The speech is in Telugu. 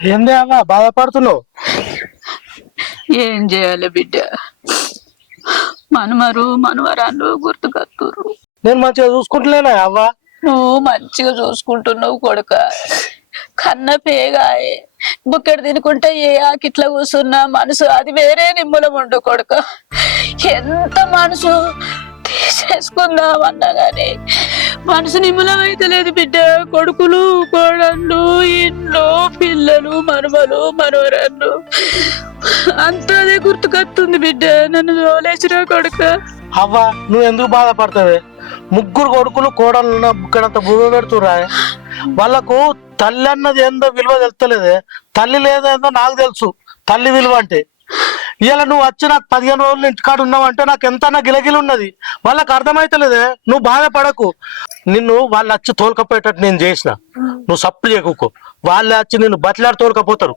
ఏంది అవ్వ బాధపడుతున్నావు? ఏం చేయాలి బిడ్డ? మనమరు మనవరాలు గుర్తుకత్తురు నేను మంచిగా చూసుకుంటలేనా అవ్వ? నువ్వు మంచిగా చూసుకుంటున్నావు కొడుక. కన్న పేగాయే. బుక్కెడు తినుకుంటే ఏ ఆకిట్లా కూర్చున్నా మనసు అది వేరే నిమ్మలం ఉండు కొడుక. ఎంత మనసు తీసేసుకుందామన్నా గాని మనసు నిమ్మలం అయితే లేదు బిడ్డ. కొడుకులు కోడళ్ళు పిల్లలు మనుమలు మనవరాళ్ళు అంతా అదే గుర్తుకొస్తుంది బిడ్డ. నన్ను లేచిరా కొడుక. అవ్వ నువ్వు ఎందుకు బాధపడతావే? ముగ్గురు కొడుకులు కోడలు ఇక్కడంత భూమి పెడుతురా వాళ్ళకు తల్లి అన్నది ఏందో విలువ తెలుస్తలేదే. తల్లి లేదేందో నాకు తెలుసు. తల్లి విలువ అంటే. ఇలా నువ్వు వచ్చి నాకు పదిహేను రోజులు ఇంటికాడ ఉన్నావు అంటే నాకు ఎంత గిలగిలి ఉన్నది. వాళ్ళకి అర్థమైతలేదే. నువ్వు బాధపడకు. నిన్ను వాళ్ళు వచ్చి తోలుకపోయేటట్టు నేను చేసిన. నువ్వు సప్పు చేయకు. వాళ్ళు వచ్చి నిన్ను బతిలాడి తోలుకపోతారు